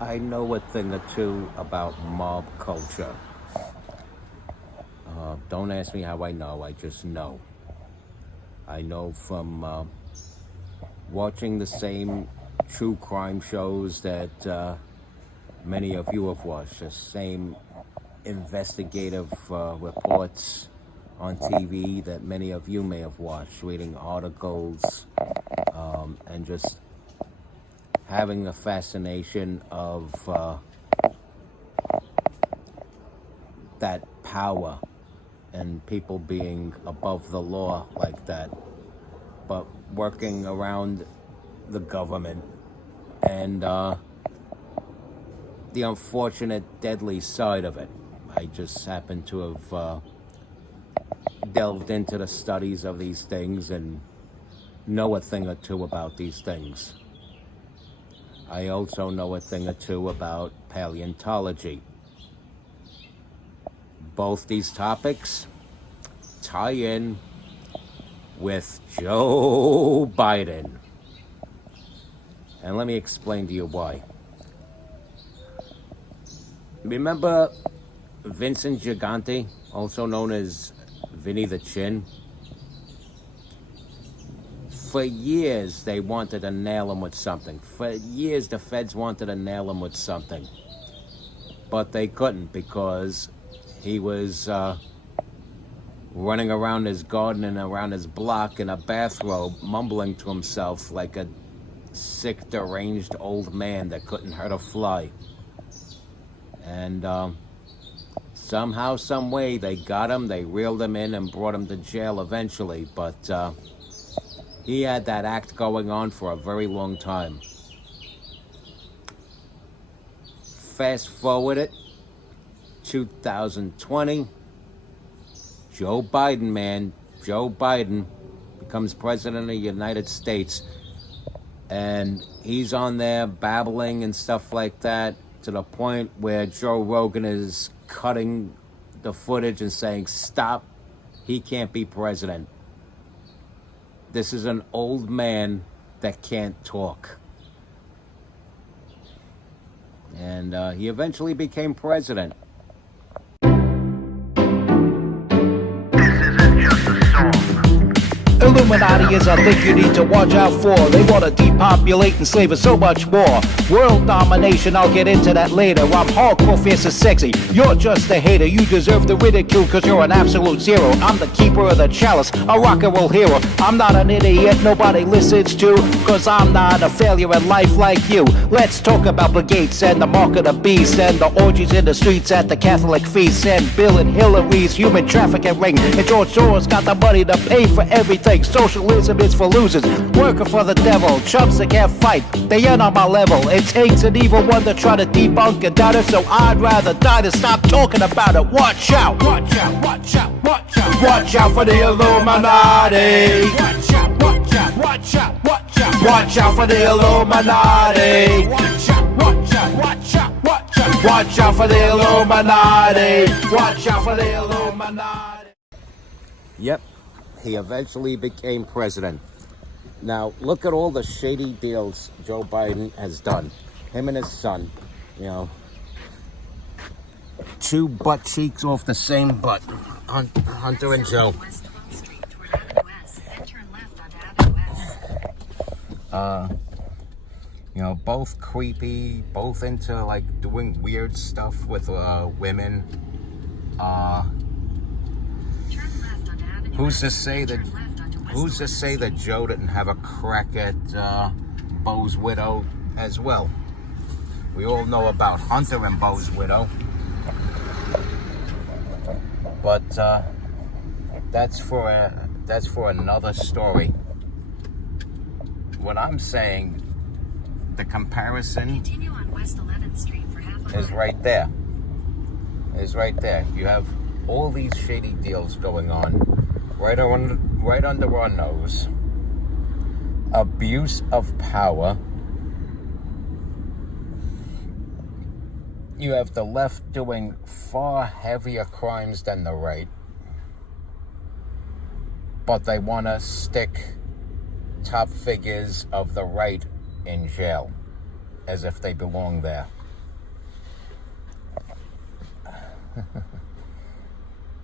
I know a thing or two about mob culture. Don't ask me how I know, I just know. I know from watching the same true crime shows that many of you have watched, the same investigative reports on TV that many of you may have watched, reading articles, and just having a fascination of that power and people being above the law like that, but working around the government and the unfortunate deadly side of it. I just happen to have delved into the studies of these things and know a thing or two about these things. I also know a thing or two about paleontology. Both these topics tie in with Joe Biden. And let me explain to you why. Remember Vincent Gigante, also known as Vinny the Chin? For years, they wanted to nail him with something. For years, the feds wanted to nail him with something. But they couldn't because he was running around his garden and around his block in a bathrobe, mumbling to himself like a sick, deranged old man that couldn't hurt a fly. And somehow, some way, they got him, they reeled him in and brought him to jail eventually. But he had that act going on for a very long time. Fast forward it, 2020, Joe Biden becomes president of the United States. And he's on there babbling and stuff like that to the point where Joe Rogan is cutting the footage and saying, stop, he can't be president. This is an old man that can't talk. And he eventually became president. Illuminati is a thing you need to watch out for. They want to depopulate and slave us so much more. World domination, I'll get into that later. I'm hardcore, fierce and sexy. You're just a hater. You deserve the ridicule because you're an absolute zero. I'm the keeper of the chalice, a rock and roll hero. I'm not an idiot nobody listens to, because I'm not a failure in life like you. Let's talk about Bill Gates and the mark of the beast and the orgies in the streets at the Catholic feasts and Bill and Hillary's human trafficking ring. And George Soros got the money to pay for everything. Socialism is for losers, working for the devil. Chumps that can't fight, they ain't on my level. It takes an evil one to try to debunk and doubt it, so I'd rather die than stop talking about it. Watch out, watch out, watch out, watch out. Watch out for the Illuminati. Watch out, watch out, watch out, watch out. Watch out for the Illuminati. Watch out, watch out, watch out, watch out. Watch out for the Illuminati. Watch out for the Illuminati. Yep, he eventually became president. Now, look at all the shady deals Joe Biden has done. Him and his son, you know, two butt cheeks off the same butt. Hunter and Joe. You know, both creepy, both into like doing weird stuff with women. Who's to say that Joe didn't have a crack at Bo's widow as well? We all know about Hunter and Bo's widow, but that's for another story. What I'm saying, the comparison is right there. You have all these shady deals going on right under our nose. Abuse of power. You have the left doing far heavier crimes than the right, but they want to stick top figures of the right in jail as if they belong there.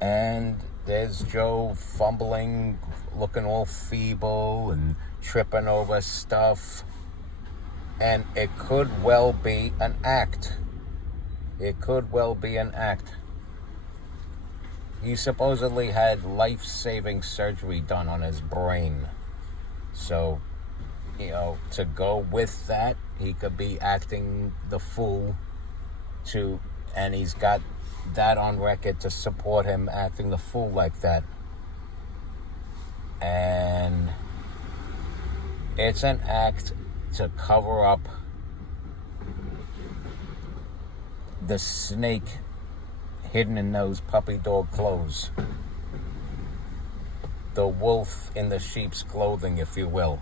And there's Joe fumbling, looking all feeble and tripping over stuff. And it could well be an act. It could well be an act. He supposedly had life-saving surgery done on his brain. So, to go with that, he could be acting the fool and he's got that on record to support him acting the fool like that. And it's an act to cover up the snake hidden in those puppy dog clothes. The wolf in the sheep's clothing, if you will.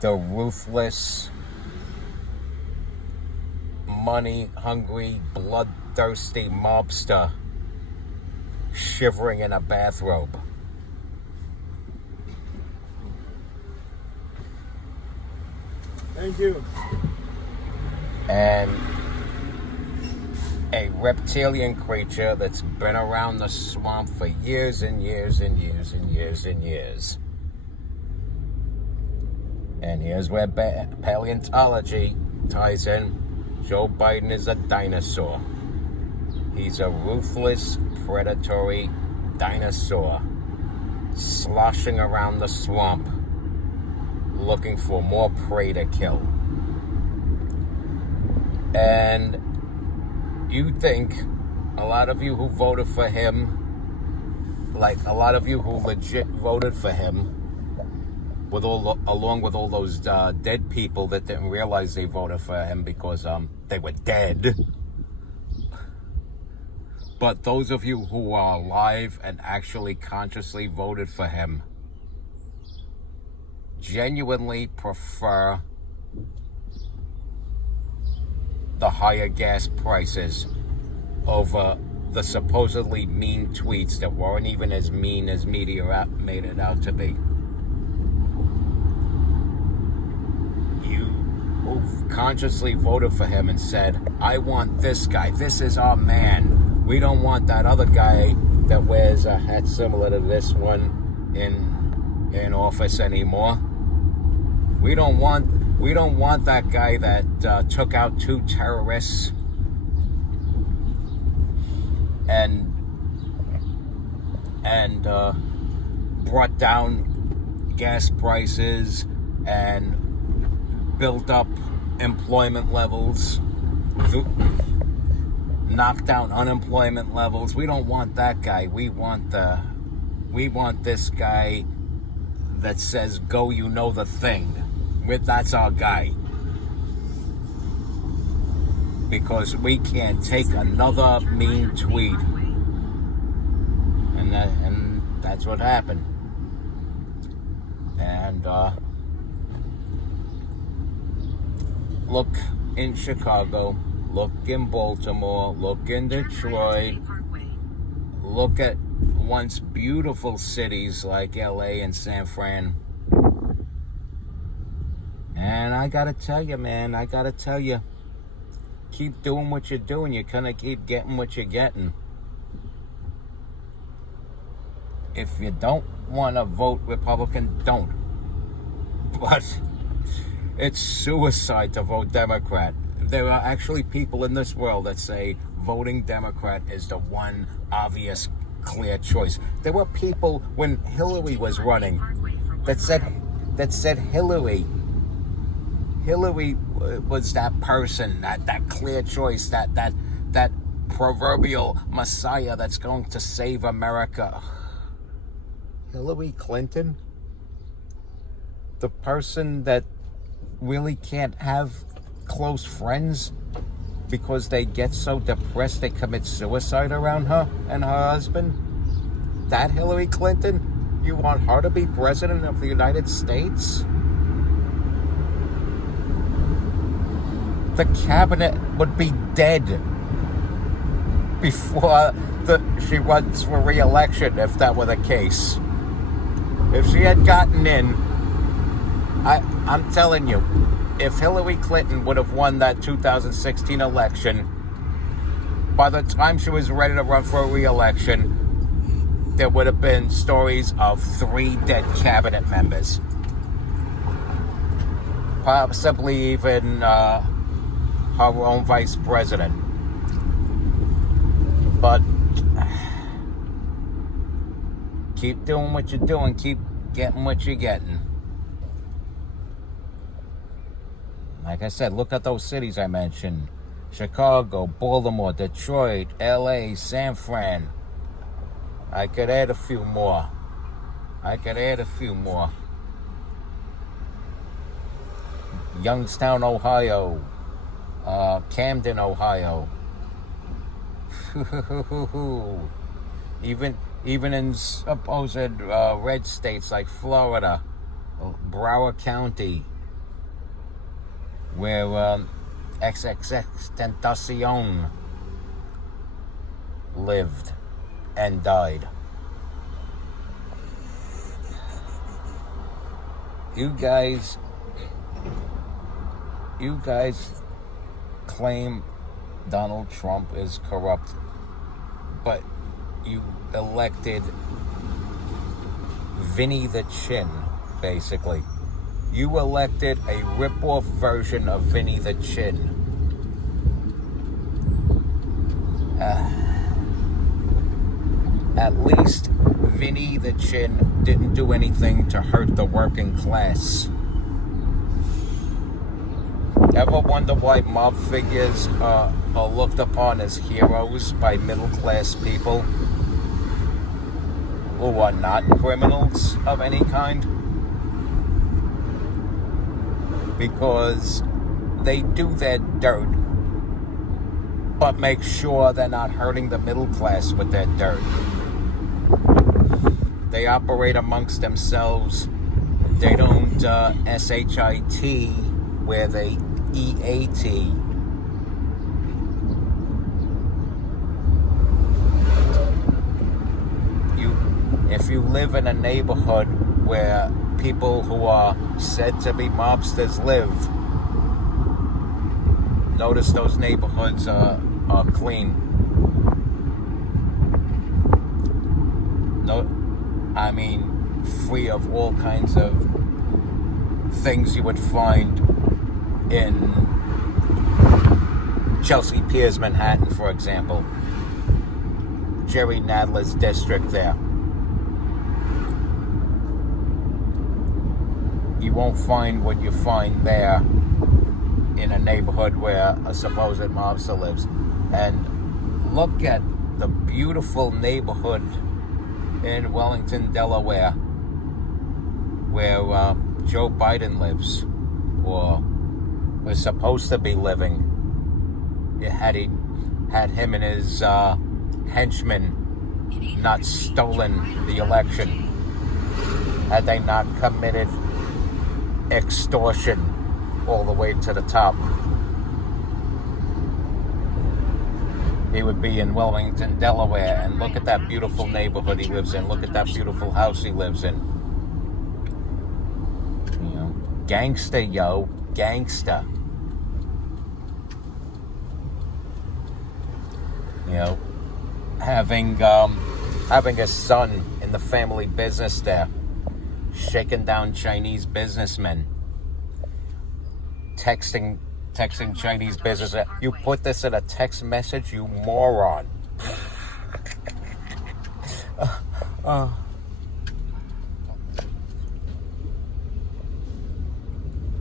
The ruthless, money-hungry, bloodthirsty mobster shivering in a bathrobe. Thank you. And a reptilian creature that's been around the swamp for years and years and years and years and years. And here's where paleontology ties in. Joe Biden is a dinosaur. He's a ruthless, predatory dinosaur sloshing around the swamp looking for more prey to kill. And you think a lot of you who voted for him, like a lot of you who legit voted for him, along with all those dead people that didn't realize they voted for him because they were dead. But those of you who are alive and actually consciously voted for him genuinely prefer the higher gas prices over the supposedly mean tweets that weren't even as mean as media made it out to be. You who consciously voted for him and said, I want this guy, this is our man. We don't want that other guy that wears a hat similar to this one in office anymore. We don't want that guy that took out 2 terrorists and brought down gas prices and built up employment levels, knocked down unemployment levels. We don't want that guy. We want this guy that says, go, you know the thing. That's our guy. Because we can't take another mean tweet. And that's what happened. And look in Chicago, look in Baltimore, look in Detroit, look at once beautiful cities like LA and San Fran. And I gotta tell you, man, keep doing what you're doing. You're gonna keep getting what you're getting. If you don't want to vote Republican, don't. But it's suicide to vote Democrat. There are actually people in this world that say voting Democrat is the one obvious, clear choice. There were people when Hillary was running that said Hillary was that person, that clear choice, that proverbial messiah that's going to save America. Hillary Clinton? The person that really can't have close friends because they get so depressed they commit suicide around her and her husband? That Hillary Clinton? You want her to be president of the United States? The cabinet would be dead before she runs for re-election, if that were the case. If she had gotten in, I'm telling you, if Hillary Clinton would have won that 2016 election, by the time she was ready to run for a re-election, there would have been stories of 3 dead cabinet members. Possibly even her own vice president. But keep doing what you're doing, keep getting what you're getting. Like I said, look at those cities I mentioned. Chicago, Baltimore, Detroit, LA, San Fran. I could add a few more. Youngstown, Ohio. Camden, Ohio. Even in supposed red states like Florida, Broward County, where XXXTentacion lived and died. You guys claim Donald Trump is corrupt, but you elected Vinny the Chin, basically. You elected a rip-off version of Vinny the Chin. At least Vinny the Chin didn't do anything to hurt the working class. Ever wonder why mob figures are looked upon as heroes by middle-class people who are not criminals of any kind? Because they do their dirt, but make sure they're not hurting the middle class with their dirt. They operate amongst themselves. They don't SHIT where they EAT. If you live in a neighborhood where people who are said to be mobsters live, notice those neighborhoods are clean. No, I mean, free of all kinds of things you would find in Chelsea Piers, Manhattan, for example. Jerry Nadler's district there. You won't find what you find there in a neighborhood where a supposed mobster lives. And look at the beautiful neighborhood in Wellington, Delaware, where Joe Biden lives, or was supposed to be living. Had him and his henchmen not stolen the election, had they not committed extortion all the way to the top, he would be in Wellington, Delaware. And look at that beautiful neighborhood he lives in. Look at that beautiful house he lives in. You know, gangsta, yo, gangsta. You know, having a son in the family business there, shaking down Chinese businessmen, texting Chinese businessmen. You put this in a text message, you moron.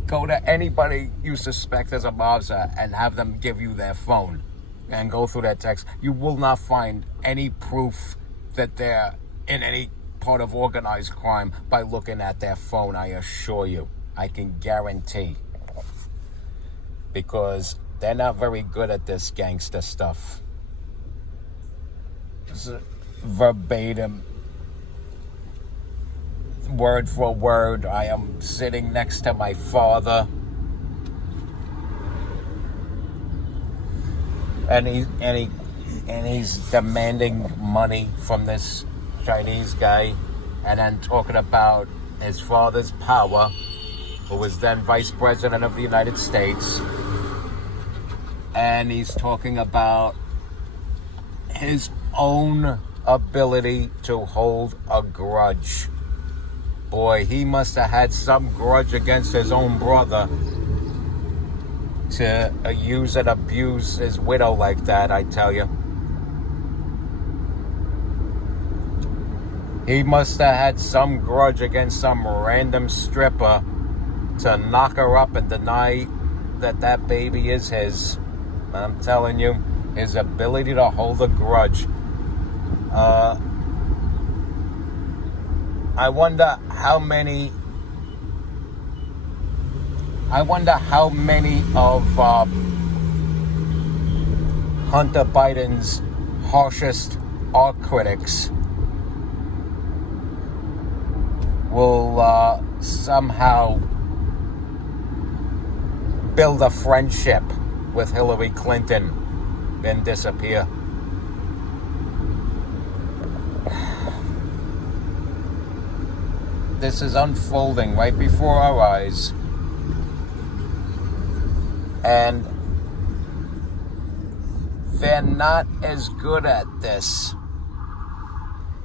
Go to anybody you suspect as a mobster and have them give you their phone and go through that text. You will not find any proof that they're in any part of organized crime by looking at their phone, I assure you. I can guarantee. Because they're not very good at this gangster stuff. Verbatim, word for word, I am sitting next to my father, and he's demanding money from this Chinese guy, and then talking about his father's power who was then Vice President of the United States. And he's talking about his own ability to hold a grudge. Boy, he must have had some grudge against his own brother to use and abuse his widow like that, I tell you. He must have had some grudge against some random stripper to knock her up and deny that baby is his. And I'm telling you, his ability to hold a grudge. I wonder how many of Hunter Biden's harshest art critics will somehow build a friendship with Hillary Clinton, then disappear. This is unfolding right before our eyes. And they're not as good at this.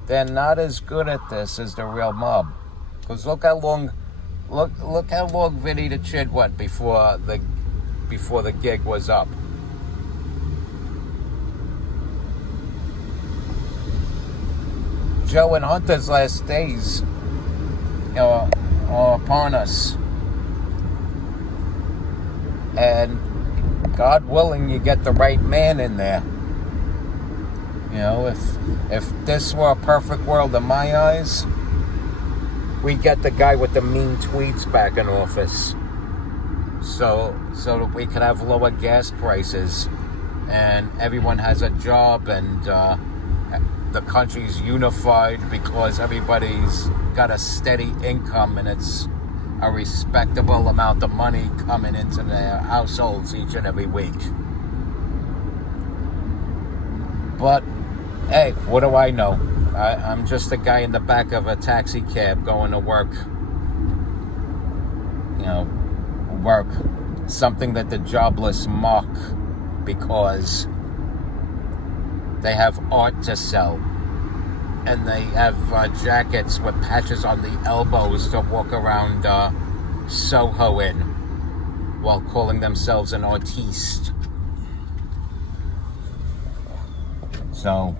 They're not as good at this as the real mob. Because look how long Vinny the Chid went before the gig was up. Joe and Hunter's last days are upon us. And God willing, you get the right man in there. You know, if this were a perfect world in my eyes, we get the guy with the mean tweets back in office. So that we could have lower gas prices and everyone has a job and the country's unified because everybody's got a steady income and it's a respectable amount of money coming into their households each and every week. But hey, what do I know? I'm just a guy in the back of a taxi cab going to work. You know, work. Something that the jobless mock because they have art to sell. And they have jackets with patches on the elbows to walk around Soho in while calling themselves an artiste. So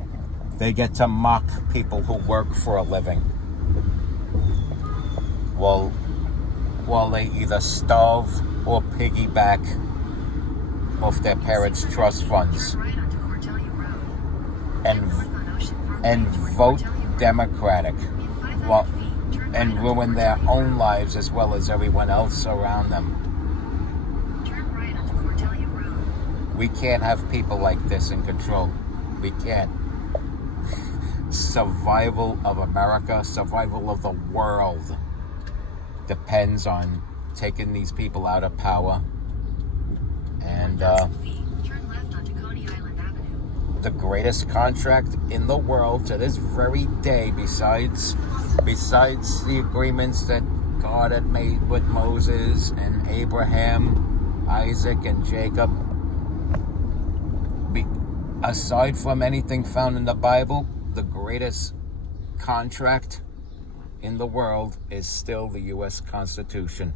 they get to mock people who work for a living while they either starve or piggyback off their parents' trust funds and vote Democratic and ruin their own lives as well as everyone else around them. We can't have people like this in control. We can't. Survival of America, survival of the world depends on taking these people out of power. And the greatest contract in the world to this very day, besides the agreements that God had made with Moses and Abraham, Isaac and Jacob, aside from anything found in the Bible, the greatest contract in the world is still the U.S. Constitution.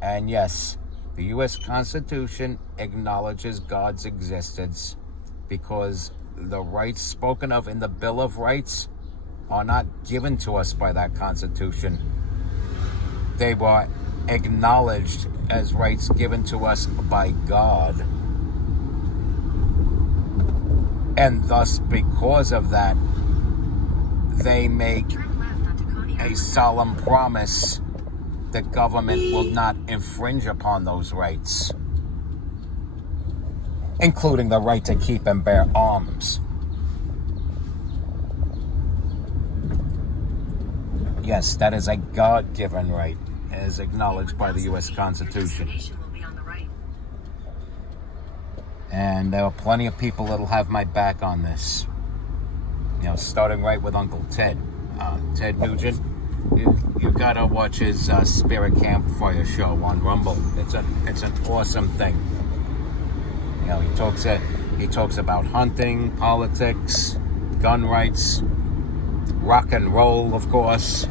And yes, the U.S. Constitution acknowledges God's existence because the rights spoken of in the Bill of Rights are not given to us by that Constitution. They were acknowledged as rights given to us by God. And thus, because of that, they make a solemn promise that government will not infringe upon those rights, including the right to keep and bear arms. Yes, that is a God-given right, as acknowledged by the U.S. Constitution. And there are plenty of people that'll have my back on this. You know, starting right with Uncle Ted. Ted Nugent, You gotta watch his Spirit Campfire show on Rumble. It's an awesome thing. You know, he talks about hunting, politics, gun rights, rock and roll, of course,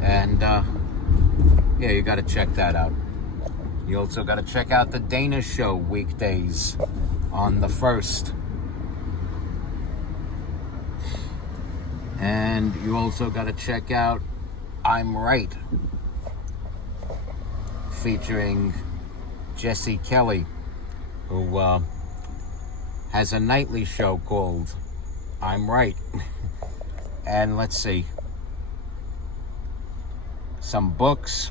and yeah, you gotta check that out. You also gotta check out the Dana Show weekdays on the 1st. And you also got to check out I'm Right, featuring Jesse Kelly, who has a nightly show called I'm Right. And let's see, some books: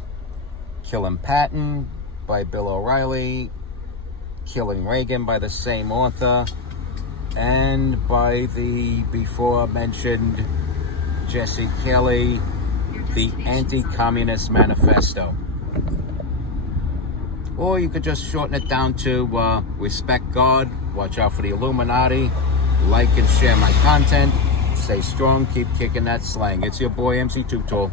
Killing Patton by Bill O'Reilly, Killing Reagan by the same author, and by the before mentioned Jesse Kelly, The Anti-Communist Manifesto. Or you could just shorten it down to respect God, watch out for the Illuminati, like and share my content, stay strong, keep kicking that slang. It's your boy MC Two Tall.